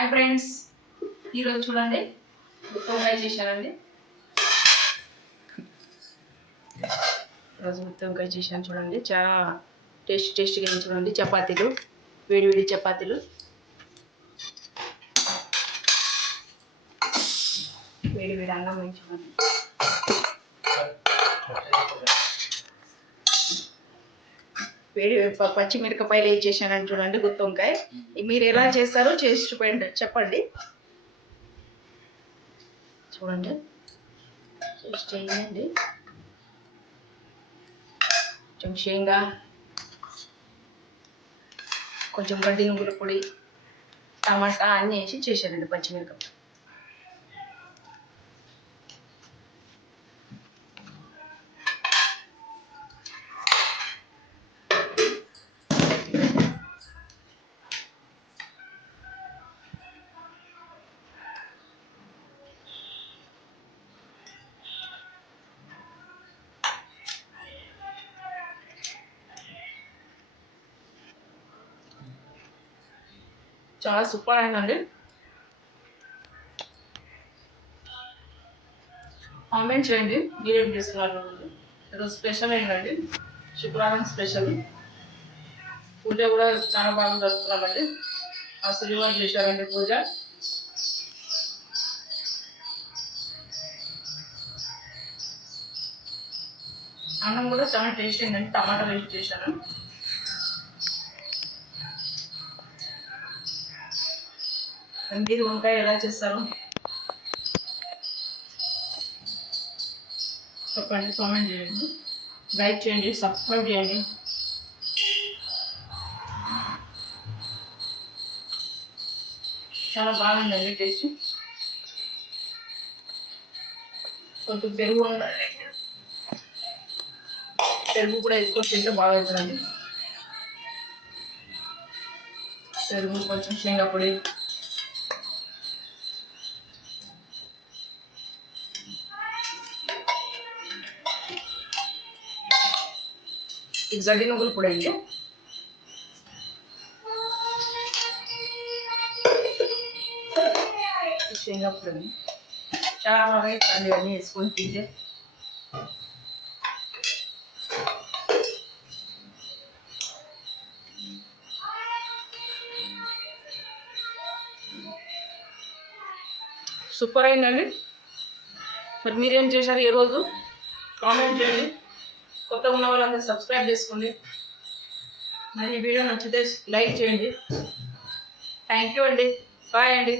Hi friends, ఈరోజు చూడండి గుత్తొంకాయ చేశానండి. ఈరోజు గుత్తొంకాయ చేశాను చూడండి. చాలా టేస్టీగా చూడండి. చపాతీలు, వేడి చపాతీలు, వేడి అన్నం చూడండి. వేడి పచ్చిమిరపకాయలు వేసేసానని చూడండి. గుత్తొంకాయ మీరు ఎలా చేస్తారో చేసి చెప్పండి. చూడండి, చేసి చేయండి. కొంచెం శేంగా, కొంచెం గడ్డి నువ్వుల పొడి, టమాటా అన్నీ వేసి చేశానండి. పచ్చిమిరపకాయ చాలా సూపర్ అయిందండి. కామెంట్ చేయండి మీరేం చేస్తున్నారు. ఈరోజు స్పెషల్ ఏంటండి, శుక్రవారం స్పెషల్. పూజ కూడా చాలా బాగా జరుపుతున్నామండి. ఆ శ్రీవారు చేశారండి పూజ. అన్నం కూడా చాలా టేస్ట్ అయిందండి. టమాటా వేసి చేశాను. మీరు వంకాయ ఎలా చేస్తారు చెప్పండి, కామెంట్ చేయండి, లైక్ చేయండి, సబ్స్క్రైబ్ చేయండి. చాలా బాగుందండి టేస్ట్. కొంచెం పెరుగు ఉండాలి, పెరుగు కూడా వేసుకొని తింటే బాగా అవుతుందండి. పెరుగు, కొంచెం శనగ పొడి, ఇది గడ్డి నువ్వుల పొడి అండి. శనగ పొడి చాలా బాగా అవుతుంది అన్నీ వేసుకొని తింటే. సూపర్ అయిందండి. మరి మీరేం చేశారు ఈరోజు కామెంట్ చేయండి. కొత్తగా ఉన్న వాళ్ళందరూ సబ్స్క్రైబ్ చేసుకోండి. మరి ఈ వీడియో నచ్చితే లైక్ చేయండి. థ్యాంక్ యూ అండి. బాయ్ అండి.